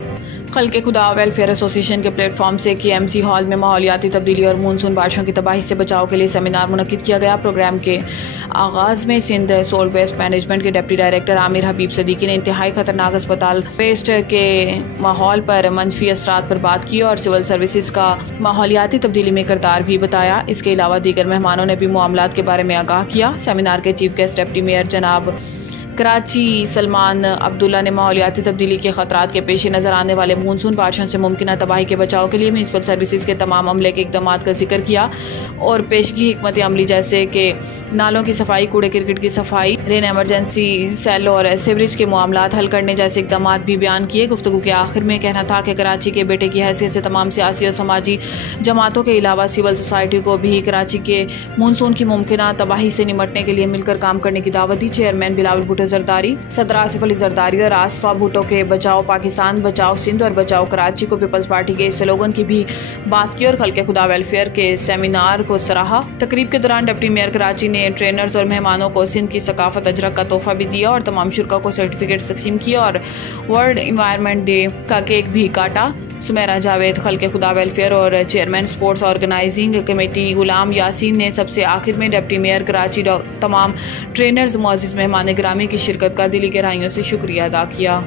खल्क़े खुदा welfare association के platform से KMC हॉल में माहौलियाती तब्दीली और मानसून बारिशों की तबाही से बचाव के लिए सेमिनार मुनक्किद किया गया। प्रोग्राम के आगाज़ में सिंध सोल वेस्ट मैनेजमेंट के डिप्टी डायरेक्टर आमिर हबीब सदीकी ने इंतहाई खतरनाक अस्पताल वेस्ट के माहौल पर मनफी असरात पर बात की और सिविल सर्विसेज का माहौलियाती तब्दीली में किरदार भी बताया। इसके अलावा दीगर मेहमानों ने भी मामलात के बारे में आगाह किया। सेमिनार के चीफ गेस्ट डिप्टी मेयर जनाब कराची सलमान अब्दुल्ला ने माहौलियाती तब्दीली के खतरात के पेश नज़र आने वाले मानसून बारिशों से मुमकिन तबाही के बचाव के लिए म्यूनसिपल सर्विसेज के तमाम अमले के इक़दाम का जिक्र किया और पेशगी हिकमत अमली जैसे कि नालों की सफाई, कूड़े क्रिकेट की सफाई, रेन एमरजेंसी सेल और सीवरेज के मामलात हल करने जैसे इक़दाम भी बयान किए। गुफ्तगू के आखिर में कहना था कि कराची के बेटे की हैसियत से तमाम सियासी और समाजी जमातों के अलावा सिविल सोसाइटी को भी कराची के मानसून की मुमकिन तबाही से निमटने के लिए मिलकर काम करने की दावत दी। चेयरमैन बिलावल भुट्टो जरदारी, सदर आसिफ अली जरदारी और आसफा भुट्टो के बचाओ पाकिस्तान, बचाओ सिंध और बचाओ कराची को पीपल्स पार्टी के स्लोगन की भी बात की और खल्क़े खुदा वेलफेयर के सेमिनार को सराहा। तकरीब के दौरान डिप्टी मेयर कराची ने ट्रेनर्स और मेहमानों को सिंध की सकाफत अजरक का तोहफा भी दिया और तमाम शुरा को सर्टिफिकेट तकसीम किया और वर्ल्ड इन्वायरमेंट डे का केक भी काटा। सुमेरा जावेद, खल्क़े खुदा वेलफेयर और चेयरमैन स्पोर्ट्स ऑर्गेनाइजिंग कमेटी गुलाम यासीन ने सबसे आखिर में डिप्टी मेयर कराची तमाम ट्रेनर्स, मुअज़्ज़िज़ मेहमान गिरामी की शिरकत का दिली गहराइयों से शुक्रिया अदा किया।